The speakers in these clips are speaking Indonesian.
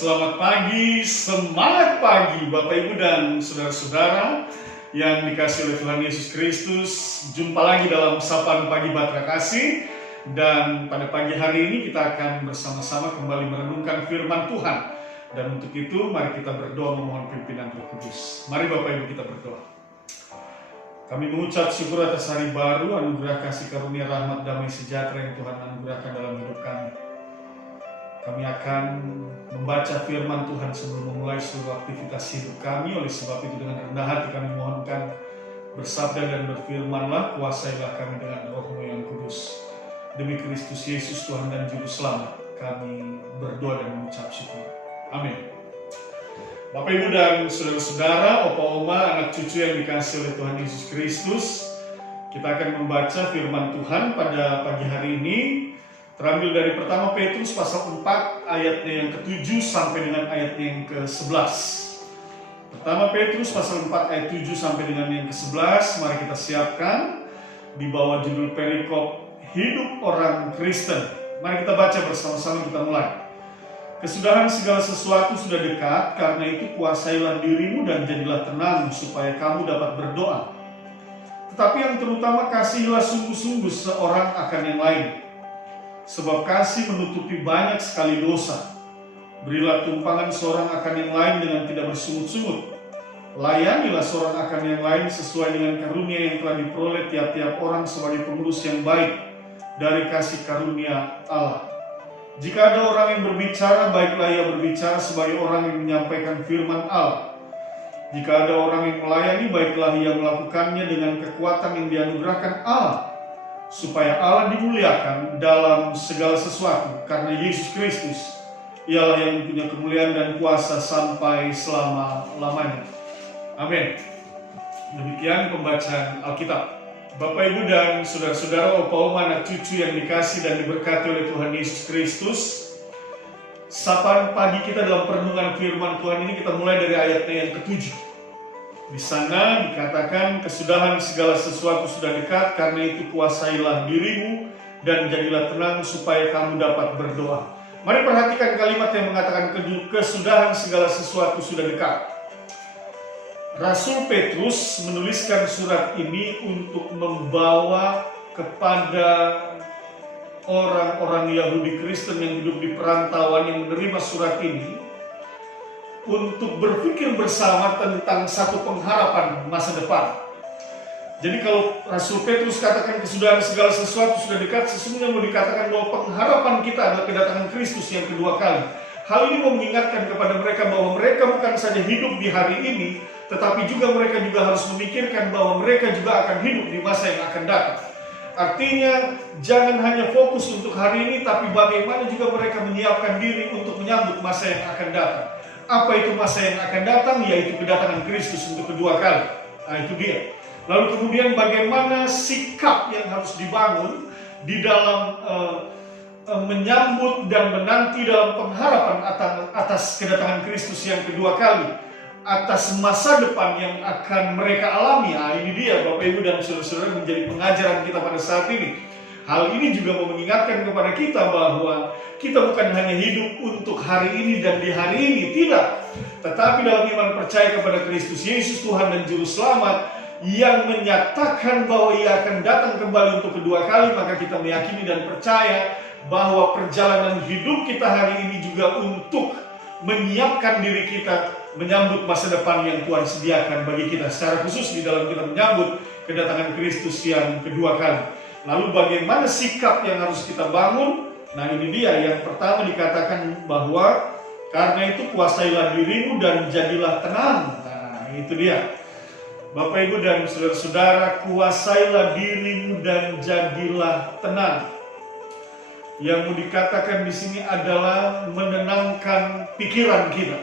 Selamat pagi, semangat pagi Bapak Ibu dan saudara-saudara yang dikasihi oleh Tuhan Yesus Kristus. Jumpa lagi dalam Sapaan Pagi Batra Kasih. Dan pada pagi hari ini kita akan bersama-sama kembali merenungkan firman Tuhan. Dan untuk itu mari kita berdoa memohon pimpinan Roh Kudus. Mari Bapak Ibu kita berdoa. Kami mengucap syukur atas hari baru, anugerah kasih karunia rahmat damai sejahtera yang Tuhan anugerahkan dalam hidup kami. Kami akan membaca firman Tuhan sebelum memulai seluruh aktivitas hidup kami. Oleh sebab itu dengan rendah hati kami mohonkan bersabda dan berfirmanlah, kuasailah kami dengan Roh-Mu yang kudus. Demi Kristus Yesus Tuhan dan Juru Selamat, kami berdoa dan mengucap syukur. Amin. Bapak Ibu dan saudara-saudara, opa oma, anak cucu yang dikasihi oleh Tuhan Yesus Kristus, kita akan membaca firman Tuhan pada pagi hari ini. Terambil dari pertama Petrus pasal 4 ayatnya yang ke-7 sampai dengan ayatnya yang ke-11. Pertama Petrus pasal 4 ayat 7 sampai dengan yang ke-11. Mari kita siapkan di bawah judul perikop hidup orang Kristen. Mari kita baca bersama-sama, kita mulai. Kesudahan segala sesuatu sudah dekat, karena itu kuasailah dirimu dan jadilah tenang supaya kamu dapat berdoa. Tetapi yang terutama kasihilah sungguh-sungguh seorang akan yang lain. Sebab kasih menutupi banyak sekali dosa. Berilah tumpangan seorang akan yang lain dengan tidak bersungut-sungut. Layanilah seorang akan yang lain sesuai dengan karunia yang telah diperoleh tiap-tiap orang sebagai pengurus yang baik dari kasih karunia Allah. Jika ada orang yang berbicara, baiklah ia berbicara sebagai orang yang menyampaikan firman Allah. Jika ada orang yang melayani, baiklah ia melakukannya dengan kekuatan yang dianugerahkan Allah, supaya Allah dimuliakan dalam segala sesuatu, karena Yesus Kristus ialah yang punya kemuliaan dan kuasa sampai selama-lamanya. Amin. Demikian pembacaan Alkitab. Bapak Ibu dan saudara-saudara, opa oma, anak cucu yang dikasih dan diberkati oleh Tuhan Yesus Kristus, sapaan pagi kita dalam perenungan firman Tuhan ini kita mulai dari ayatnya yang ke-7. Di sana dikatakan kesudahan segala sesuatu sudah dekat, karena itu kuasailah dirimu dan jadilah tenang supaya kamu dapat berdoa. Mari perhatikan kalimat yang mengatakan kesudahan segala sesuatu sudah dekat. Rasul Petrus menuliskan surat ini untuk membawa kepada orang-orang Yahudi Kristen yang hidup di perantauan yang menerima surat ini, untuk berpikir bersama tentang satu pengharapan masa depan. Jadi kalau Rasul Petrus katakan kesudahan segala sesuatu sudah dekat, sesungguhnya mau dikatakan bahwa pengharapan kita adalah kedatangan Kristus yang kedua kali. Hal ini mau mengingatkan kepada mereka bahwa mereka bukan saja hidup di hari ini, tetapi juga mereka juga harus memikirkan bahwa mereka juga akan hidup di masa yang akan datang. Artinya jangan hanya fokus untuk hari ini, tapi bagaimana juga mereka menyiapkan diri untuk menyambut masa yang akan datang. Apa itu masa yang akan datang? Yaitu kedatangan Kristus untuk kedua kali. Nah, itu dia. Lalu kemudian bagaimana sikap yang harus dibangun di dalam menyambut dan menanti dalam pengharapan atas kedatangan Kristus yang kedua kali, atas masa depan yang akan mereka alami. Nah, ini dia Bapak Ibu dan saudara-saudara menjadi pengajaran kita pada saat ini. Hal ini juga mau mengingatkan kepada kita bahwa kita bukan hanya hidup untuk hari ini dan di hari ini, tidak. Tetapi dalam iman percaya kepada Kristus Yesus Tuhan dan Juru Selamat yang menyatakan bahwa ia akan datang kembali untuk kedua kali, maka kita meyakini dan percaya bahwa perjalanan hidup kita hari ini juga untuk menyiapkan diri kita menyambut masa depan yang Tuhan sediakan bagi kita, secara khusus di dalam kita menyambut kedatangan Kristus yang kedua kali. Lalu bagaimana sikap yang harus kita bangun? Nah, ini dia. Yang pertama dikatakan bahwa karena itu kuasailah dirimu dan jadilah tenang. Nah, itu dia. Bapak Ibu dan saudara-saudara, kuasailah dirimu dan jadilah tenang. Yang mau dikatakan di sini adalah menenangkan pikiran kita.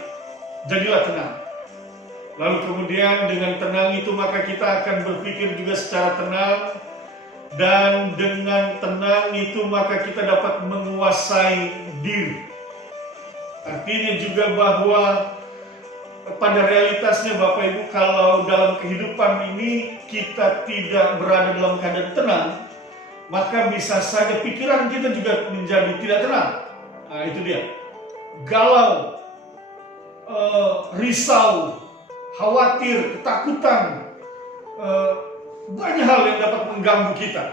Jadilah tenang. Lalu kemudian dengan tenang itu maka kita akan berpikir juga secara tenang. Dan dengan tenang itu maka kita dapat menguasai diri. Artinya juga bahwa pada realitasnya Bapak Ibu, kalau dalam kehidupan ini kita tidak berada dalam keadaan tenang, maka bisa saja pikiran kita juga menjadi tidak tenang. Nah, itu dia. Galau, risau, khawatir, ketakutan, banyak hal yang dapat mengganggu kita.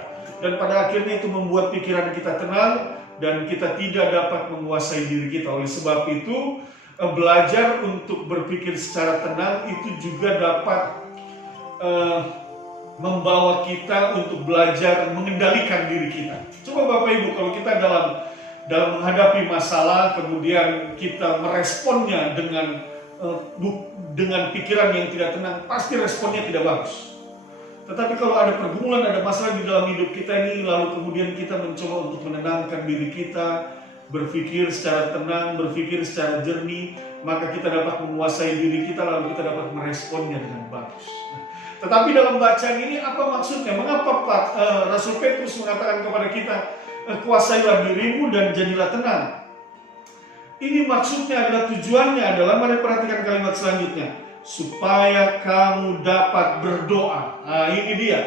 Dan pada akhirnya itu membuat pikiran kita tenang dan kita tidak dapat menguasai diri kita. Oleh sebab itu, belajar untuk berpikir secara tenang itu juga dapat membawa kita untuk belajar mengendalikan diri kita. Coba Bapak Ibu, kalau kita dalam menghadapi masalah, kemudian kita meresponnya dengan pikiran yang tidak tenang, pasti responnya tidak bagus. Tetapi kalau ada pergumulan, ada masalah di dalam hidup kita ini, lalu kemudian kita mencoba untuk menenangkan diri kita, berpikir secara tenang, berpikir secara jernih, maka kita dapat menguasai diri kita, lalu kita dapat meresponnya dengan bagus. Tetapi dalam bacaan ini apa maksudnya? Mengapa Rasul Petrus mengatakan kepada kita, kuasailah dirimu dan jadilah tenang? Ini maksudnya adalah, tujuannya adalah, mari perhatikan kalimat selanjutnya, supaya kamu dapat berdoa. Nah, ini dia.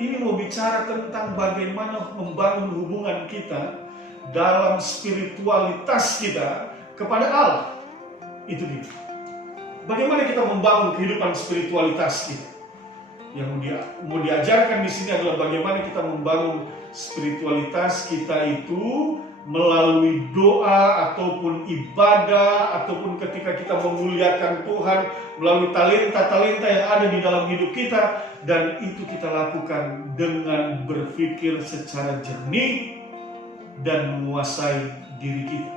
Ini mau bicara tentang bagaimana membangun hubungan kita dalam spiritualitas kita kepada Allah. Itu dia. Bagaimana kita membangun kehidupan spiritualitas kita? Yang mau diajarkan di sini adalah bagaimana kita membangun spiritualitas kita itu melalui doa ataupun ibadah, ataupun ketika kita memuliakan Tuhan melalui talenta-talenta yang ada di dalam hidup kita, dan itu kita lakukan dengan berpikir secara jernih dan menguasai diri kita.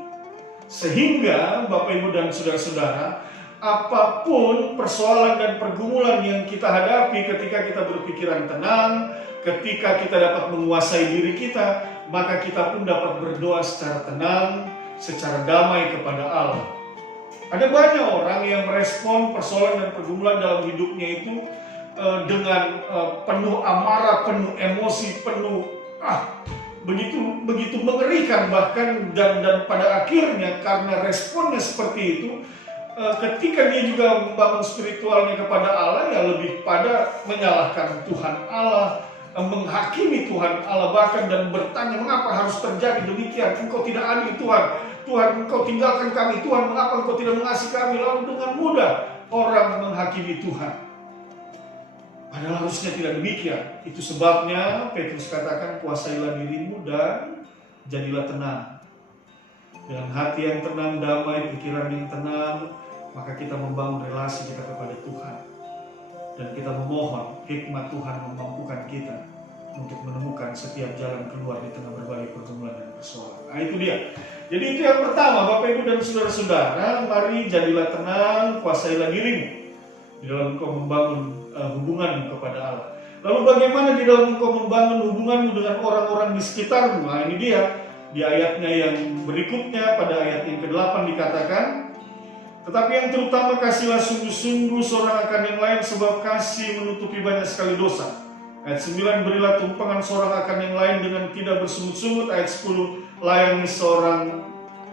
Sehingga Bapak Ibu dan saudara-saudara, apapun persoalan dan pergumulan yang kita hadapi, ketika kita berpikiran tenang, ketika kita dapat menguasai diri kita, maka kita pun dapat berdoa secara tenang, secara damai kepada Allah. Ada banyak orang yang merespon persoalan dan pergumulan dalam hidupnya itu dengan penuh amarah, penuh emosi, penuh begitu mengerikan bahkan, dan pada akhirnya karena responnya seperti itu, ketika dia juga membangun spiritualnya kepada Allah, ya lebih pada menyalahkan Tuhan Allah, menghakimi Tuhan Allah bahkan, dan bertanya, mengapa harus terjadi demikian? Engkau tidak adil Tuhan. Tuhan, Engkau tinggalkan kami. Tuhan, mengapa Engkau tidak mengasihi kami? Lalu dengan mudah orang menghakimi Tuhan. Padahal harusnya tidak demikian. Itu sebabnya Petrus katakan, kuasailah dirimu dan jadilah tenang. Dengan hati yang tenang, damai, pikiran yang tenang, maka kita membangun relasi kita kepada Tuhan. Dan kita memohon hikmat Tuhan memampukan kita untuk menemukan setiap jalan keluar di tengah berbagai pergumulan dan persoalan. Nah, itu dia. Jadi itu yang pertama, Bapak Ibu dan saudara-saudara, mari jadilah tenang, kuasailah dirimu di dalam engkau membangun hubungan kepada Allah. Lalu bagaimana di dalam engkau membangun hubunganmu dengan orang-orang di sekitarmu? Nah, ini dia. Di ayatnya yang berikutnya, pada ayat yang ke-8 dikatakan, tetapi yang terutama kasihlah sungguh-sungguh seorang akan yang lain, sebab kasih menutupi banyak sekali dosa. Ayat 9, berilah tumpangan seorang akan yang lain dengan tidak bersungut-sungut. Ayat 10, layani seorang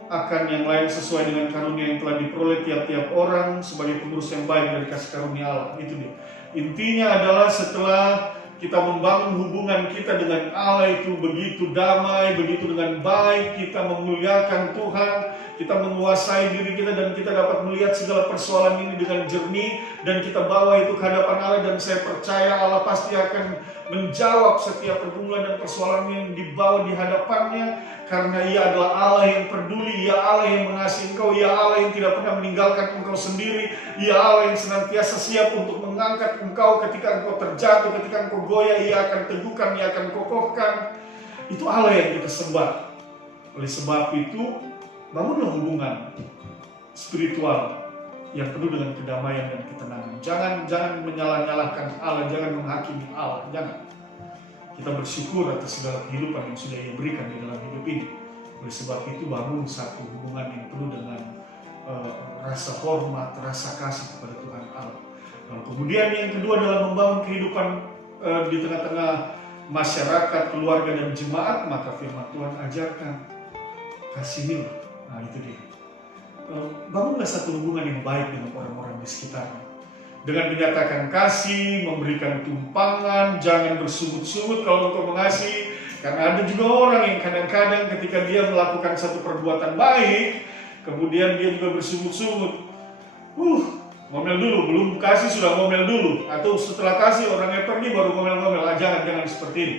akan yang lain sesuai dengan karunia yang telah diperoleh tiap-tiap orang sebagai pengurus yang baik dari kasih karunia Allah. Itu dia. Intinya adalah setelah kita membangun hubungan kita dengan Allah itu begitu damai, begitu dengan baik, kita memuliakan Tuhan, kita menguasai diri kita, dan kita dapat melihat segala persoalan ini dengan jernih, dan kita bawa itu ke hadapan Allah, dan saya percaya Allah pasti akan menjawab setiap pergumulan dan persoalan yang dibawa di hadapannya, karena Ia adalah Allah yang peduli, Ia Allah yang mengasihi engkau, Ia Allah yang tidak pernah meninggalkan engkau sendiri, Ia Allah yang senantiasa siap untuk mengangkat engkau ketika engkau terjatuh, ketika engkau goyah, Ia akan teguhkan, Ia akan kokohkan. Itu Allah yang kita sembah. Oleh sebab itu, bangunlah hubungan spiritual yang penuh dengan kedamaian dan ketenangan. Jangan menyalah-nyalahkan Allah, jangan menghakimi Allah, jangan. Kita bersyukur atas segala kehidupan yang sudah Ia berikan di dalam hidup ini. Oleh sebab itu, bangun satu hubungan yang penuh dengan rasa hormat, rasa kasih kepada Tuhan Allah. Lalu kemudian yang kedua dalam membangun kehidupan di tengah-tengah masyarakat, keluarga dan jemaat, maka firman Tuhan ajarkan, kasihilah. Nah, itu dia. Bangunlah satu hubungan yang baik dengan orang-orang di sekitarnya. Dengan menyatakan kasih, memberikan tumpangan, jangan bersungut-sungut kalau engkau mengasihi. Karena ada juga orang yang kadang-kadang ketika dia melakukan satu perbuatan baik, kemudian dia juga bersungut-sungut. ngomel dulu, belum kasih sudah ngomel dulu, atau setelah kasih orangnya pergi baru ngomel-ngomel. Jangan seperti ini.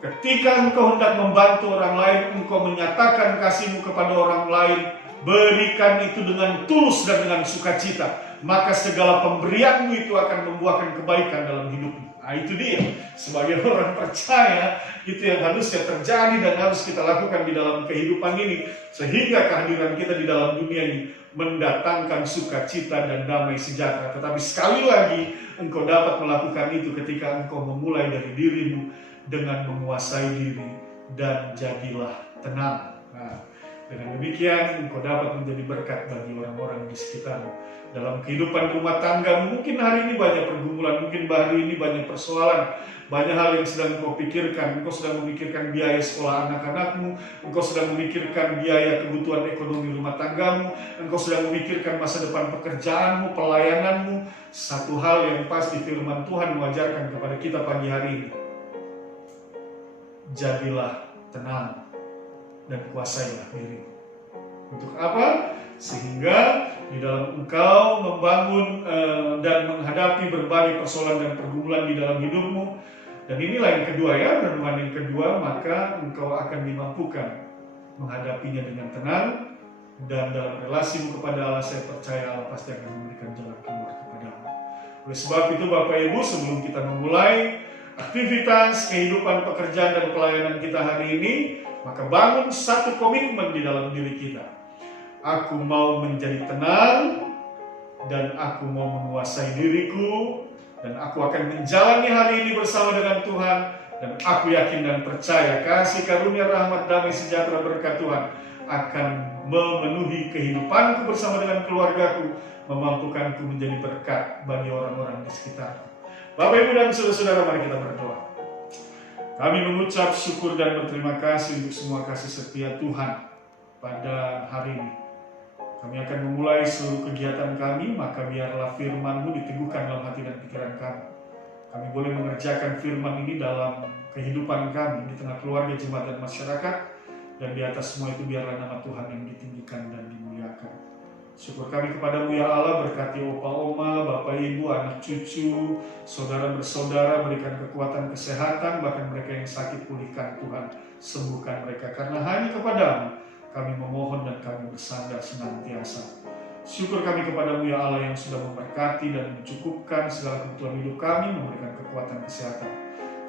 Ketika engkau hendak membantu orang lain, engkau menyatakan kasihmu kepada orang lain, berikan itu dengan tulus dan dengan sukacita, maka segala pemberianmu itu akan membuahkan kebaikan dalam hidupmu. Nah, itu dia. Sebagai orang percaya, itu yang harusnya terjadi dan harus kita lakukan di dalam kehidupan ini, sehingga kehadiran kita di dalam dunia ini mendatangkan sukacita dan damai sejahtera. Tetapi sekali lagi, engkau dapat melakukan itu ketika engkau memulai dari dirimu dengan menguasai diri dan jadilah tenang. Nah, dengan demikian engkau dapat menjadi berkat bagi orang-orang di sekitarmu. Dalam kehidupan rumah tangga, mungkin hari ini banyak pergumulan, mungkin hari ini banyak persoalan, banyak hal yang sedang engkau pikirkan. Engkau sedang memikirkan biaya sekolah anak-anakmu, engkau sedang memikirkan biaya kebutuhan ekonomi rumah tanggamu, engkau sedang memikirkan masa depan pekerjaanmu, pelayananmu. Satu hal yang pasti firman Tuhan mengajarkan kepada kita pagi hari ini, jadilah tenang dan kuasailah dirimu. Untuk apa? Sehingga di dalam engkau membangun dan menghadapi berbagai persoalan dan pergumulan di dalam hidupmu. Dan inilah yang kedua ya, renungan yang kedua, maka engkau akan dimampukan menghadapinya dengan tenang. Dan dalam relasimu kepada Allah, saya percaya Allah pasti akan memberikan jalan keluar kepadamu. Oleh sebab itu Bapak Ibu, sebelum kita memulai aktivitas, kehidupan, pekerjaan, dan pelayanan kita hari ini, maka bangun satu komitmen di dalam diri kita. Aku mau menjadi tenang, dan aku mau menguasai diriku, dan aku akan menjalani hari ini bersama dengan Tuhan, dan aku yakin dan percaya kasih karunia rahmat damai sejahtera berkat Tuhan akan memenuhi kehidupanku bersama dengan keluargaku, memampukanku menjadi berkat bagi orang-orang di sekitarku. Bapak Ibu dan saudara-saudara, mari kita berdoa. Kami mengucap syukur dan berterima kasih untuk semua kasih setia Tuhan pada hari ini. Kami akan memulai seluruh kegiatan kami, maka biarlah firman-Mu diteguhkan dalam hati dan pikiran kami. Kami boleh mengerjakan firman ini dalam kehidupan kami, di tengah keluarga, jemaat, dan masyarakat. Dan di atas semua itu biarlah nama Tuhan yang ditinggikan dan dimuliakan. Syukur kami kepadamu ya Allah, berkati opa oma, bapak ibu, anak cucu, saudara bersaudara, berikan kekuatan kesehatan, bahkan mereka yang sakit pulihkan Tuhan, sembuhkan mereka. Karena hanya kepadamu kami memohon dan kami bersandar senantiasa. Syukur kami kepadamu ya Allah yang sudah memberkati dan mencukupkan segala kebutuhan hidup kami, memberikan kekuatan kesehatan.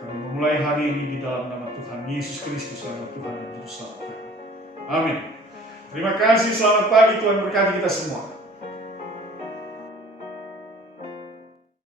Kami memulai hari ini di dalam nama Tuhan Yesus Kristus adalah Tuhan dan Juru Selamat kami. Amin. Terima kasih, selamat pagi, Tuhan berkati kita semua.